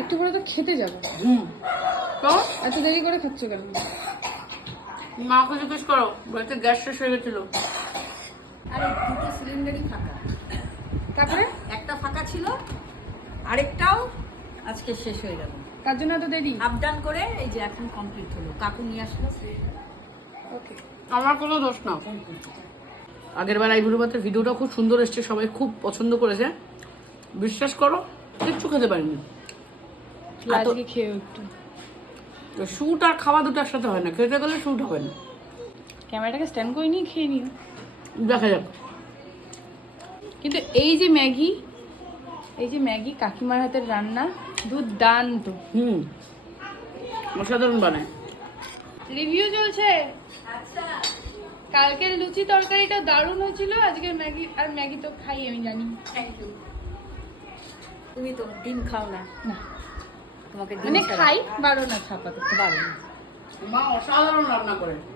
একটু পরে তো খেতে যাবো। তো এত দেরি করে খাচ্ছ কেন? মাকে জিজ্ঞেস করো, বাড়িতে গ্যাস শেষ হয়ে গেছিল। আরে দুটো সিলিন্ডারই ফাঁকা, তারপরে একটা ফাঁকা ছিল, আরেকটাও আজকে শেষ হয়ে গেল। তার জন্য এত দেরি? আপ ডাউন করে এই যে এখন কমপ্লিট হলো, কাকু নিয়ে আসলো। ওকে, আমার কোনো দোষ না। আগের বেলা এই ভিডিওটা খুব সুন্দর এসছে, সবাই খুব পছন্দ করেছে। বিশ্বাস করো কিচ্ছু খেতে পারিনি। আজকে খেয়ে একটু। শুট আর খাওয়া দুটো একসাথে হয় না, খেতে গেলে শুট হবে না। ক্যামেরাটাকে স্ট্যান্ড করে নিয়ে খেয়ে নিও। দেখা যাক। কিন্তু এই যে ম্যাগি কাকিমার হাতের রান্না দুর্দান্ত। অসাধারণ বানায়। রিভিউ চলছে। কালকের লুচি তরকারিটা দারুণ হয়েছিল, আজকে ম্যাগি তো খাই আমি জানি। Thank you. তুমি তো ডিম খাও না? না তোমাকে মানে খাই, বারো না ছাপা তো বারণ। মা অসাধারণ রান্না করে।